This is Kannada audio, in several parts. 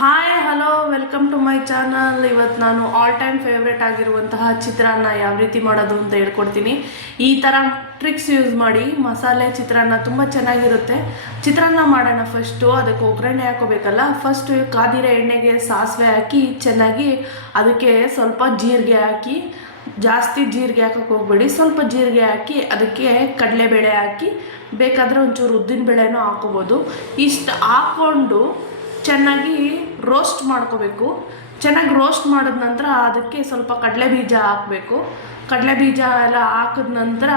Hi hello welcome to my channel. ಇವತ್ತು ನಾನು ಆಲ್ ಟೈಮ್ ಫೇವ್ರೇಟ್ ಆಗಿರುವಂತಹ ಚಿತ್ರಾನ್ನ ಯಾವ ರೀತಿ ಮಾಡೋದು ಅಂತ ಹೇಳ್ಕೊಡ್ತೀನಿ. ಈ ಥರ ಟ್ರಿಕ್ಸ್ ಯೂಸ್ ಮಾಡಿ ಮಸಾಲೆ ಚಿತ್ರಾನ್ನ ತುಂಬ ಚೆನ್ನಾಗಿರುತ್ತೆ. ಚಿತ್ರಾನ್ನ ಮಾಡೋಣ. ಫಸ್ಟು ಅದಕ್ಕೆ ಒಗ್ಗರಣೆ ಹಾಕೋಬೇಕಲ್ಲ. ಫಸ್ಟು ಕಾದಿರೋ ಎಣ್ಣೆಗೆ ಸಾಸಿವೆ ಹಾಕಿ ಚೆನ್ನಾಗಿ ಅದಕ್ಕೆ ಸ್ವಲ್ಪ ಜೀರಿಗೆ ಹಾಕಿ, ಜಾಸ್ತಿ ಜೀರಿಗೆ ಹಾಕೋಕೆ ಹೋಗ್ಬೇಡಿ, ಸ್ವಲ್ಪ ಜೀರಿಗೆ ಹಾಕಿ ಅದಕ್ಕೆ ಕಡಲೆಬೇಳೆ ಹಾಕಿ, ಬೇಕಾದರೆ ಒಂಚೂರು ಉದ್ದಿನಬೇಳೆನೂ ಹಾಕೋಬೋದು. ಇಷ್ಟು ಹಾಕ್ಕೊಂಡು ಚೆನ್ನಾಗಿ ರೋಸ್ಟ್ ಮಾಡ್ಕೋಬೇಕು. ಚೆನ್ನಾಗಿ ರೋಸ್ಟ್ ಮಾಡಿದ ನಂತರ ಅದಕ್ಕೆ ಸ್ವಲ್ಪ ಕಡಲೆ ಬೀಜ ಹಾಕಬೇಕು. ಕಡಲೆ ಬೀಜ ಎಲ್ಲ ಹಾಕಿದ ನಂತರ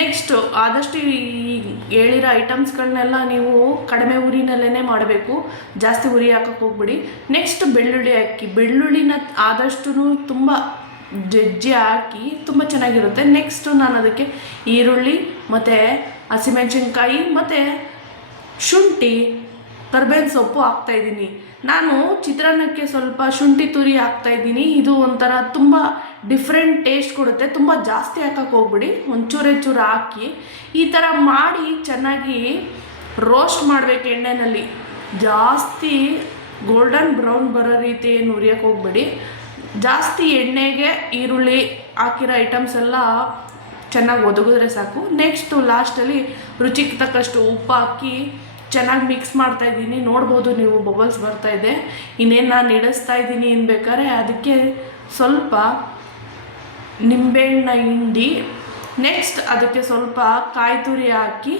ನೆಕ್ಸ್ಟು ಆದಷ್ಟು ಈ ಹೇಳಿರೋ ಐಟಮ್ಸ್ಗಳನ್ನೆಲ್ಲ ನೀವು ಕಡಿಮೆ ಉರಿನಲ್ಲೇ ಮಾಡಬೇಕು, ಜಾಸ್ತಿ ಉರಿ ಹಾಕೋಕ್ಕೆ ಹೋಗ್ಬಿಡಿ. ನೆಕ್ಸ್ಟ್ ಬೆಳ್ಳುಳ್ಳಿ ಹಾಕಿ, ಬೆಳ್ಳುಳ್ಳಿನ ಆದಷ್ಟು ತುಂಬ ಜಜ್ಜಿ ಹಾಕಿ ತುಂಬ ಚೆನ್ನಾಗಿರುತ್ತೆ. ನೆಕ್ಸ್ಟು ನಾನು ಅದಕ್ಕೆ ಈರುಳ್ಳಿ ಮತ್ತು ಹಸಿಮೆಣಸಿನ್ಕಾಯಿ ಮತ್ತು ಶುಂಠಿ, ಕರ್ಬೇವಿನ ಸೊಪ್ಪು ಹಾಕ್ತಾಯಿದ್ದೀನಿ. ನಾನು ಚಿತ್ರಾನ್ನಕ್ಕೆ ಸ್ವಲ್ಪ ಶುಂಠಿ ತುರಿ ಹಾಕ್ತಾಯಿದ್ದೀನಿ. ಇದು ಒಂಥರ ತುಂಬ ಡಿಫ್ರೆಂಟ್ ಟೇಸ್ಟ್ ಕೊಡುತ್ತೆ. ತುಂಬ ಜಾಸ್ತಿ ಹಾಕೋಕ್ಕೆ ಹೋಗ್ಬಿಡಿ, ಒಂಚೂರೇ ಚೂರು ಹಾಕಿ ಈ ಥರ ಮಾಡಿ ಚೆನ್ನಾಗಿ ರೋಸ್ಟ್ ಮಾಡಬೇಕು ಎಣ್ಣೆಯಲ್ಲಿ. ಜಾಸ್ತಿ ಗೋಲ್ಡನ್ ಬ್ರೌನ್ ಬರೋ ರೀತಿ ಏನು ಹುರಿಯೋಕ್ಕೆ ಹೋಗ್ಬೇಡಿ. ಜಾಸ್ತಿ ಎಣ್ಣೆಗೆ ಈರುಳ್ಳಿ ಹಾಕಿರೋ ಐಟಮ್ಸ್ ಎಲ್ಲ ಚೆನ್ನಾಗಿ ಒದಗಿದ್ರೆ ಸಾಕು. ನೆಕ್ಸ್ಟು ಲಾಸ್ಟಲ್ಲಿ ರುಚಿಗೆ ತಕ್ಕಷ್ಟು ಉಪ್ಪು ಹಾಕಿ ಚೆನ್ನಾಗಿ ಮಿಕ್ಸ್ ಮಾಡ್ತಾಯಿದ್ದೀನಿ. ನೋಡ್ಬೋದು ನೀವು, ಬಬಲ್ಸ್ ಬರ್ತಾಯಿದೆ. ಇನ್ನೇನು ನಾನು ಇಡಿಸ್ತಾ ಇದ್ದೀನಿ ಅನ್ಬೇಕಾದ್ರೆ ಅದಕ್ಕೆ ಸ್ವಲ್ಪ ನಿಂಬೆಹಣ್ಣ ಹಿಂಡಿ, ನೆಕ್ಸ್ಟ್ ಅದಕ್ಕೆ ಸ್ವಲ್ಪ ಕಾಯಿ ತುರಿ ಹಾಕಿ,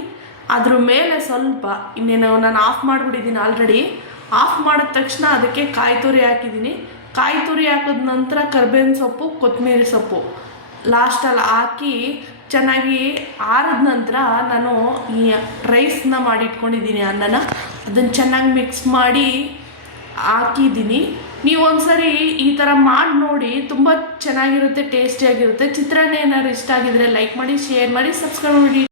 ಅದ್ರ ಮೇಲೆ ಸ್ವಲ್ಪ ಇನ್ನೇನು ನಾನು ಆಫ್ ಮಾಡಿಬಿಟ್ಟಿದ್ದೀನಿ ಆಲ್ರೆಡಿ. ಆಫ್ ಮಾಡಿದ ತಕ್ಷಣ ಅದಕ್ಕೆ ಕಾಯಿ ತುರಿ ಹಾಕಿದ್ದೀನಿ. ಕಾಯಿ ತುರಿ ಹಾಕಿದ ನಂತರ ಕರ್ಬೇವಿನ ಸೊಪ್ಪು, ಕೊತ್ತಂಬರಿ ಸೊಪ್ಪು ಲಾಸ್ಟಲ್ಲಿ ಹಾಕಿ ಚೆನ್ನಾಗಿ ಆರಿದ ನಂತರ ನಾನು ಈ ರೈಸ್ನ ಮಾಡಿಟ್ಕೊಂಡಿದ್ದೀನಿ, ಅನ್ನನ ಅದನ್ನು ಚೆನ್ನಾಗಿ ಮಿಕ್ಸ್ ಮಾಡಿ ಹಾಕಿದ್ದೀನಿ. ನೀವು ಒಂದ್ಸರಿ ಈ ಥರ ಮಾಡಿ ನೋಡಿ, ತುಂಬ ಚೆನ್ನಾಗಿರುತ್ತೆ, ಟೇಸ್ಟಿಯಾಗಿರುತ್ತೆ. ಚಿತ್ರಾನ್ನ ಏನಾದ್ರು ಇಷ್ಟ ಆಗಿದರೆ ಲೈಕ್ ಮಾಡಿ, ಶೇರ್ ಮಾಡಿ, ಸಬ್ಸ್ಕ್ರೈಬ್ ಮಾಡಿ.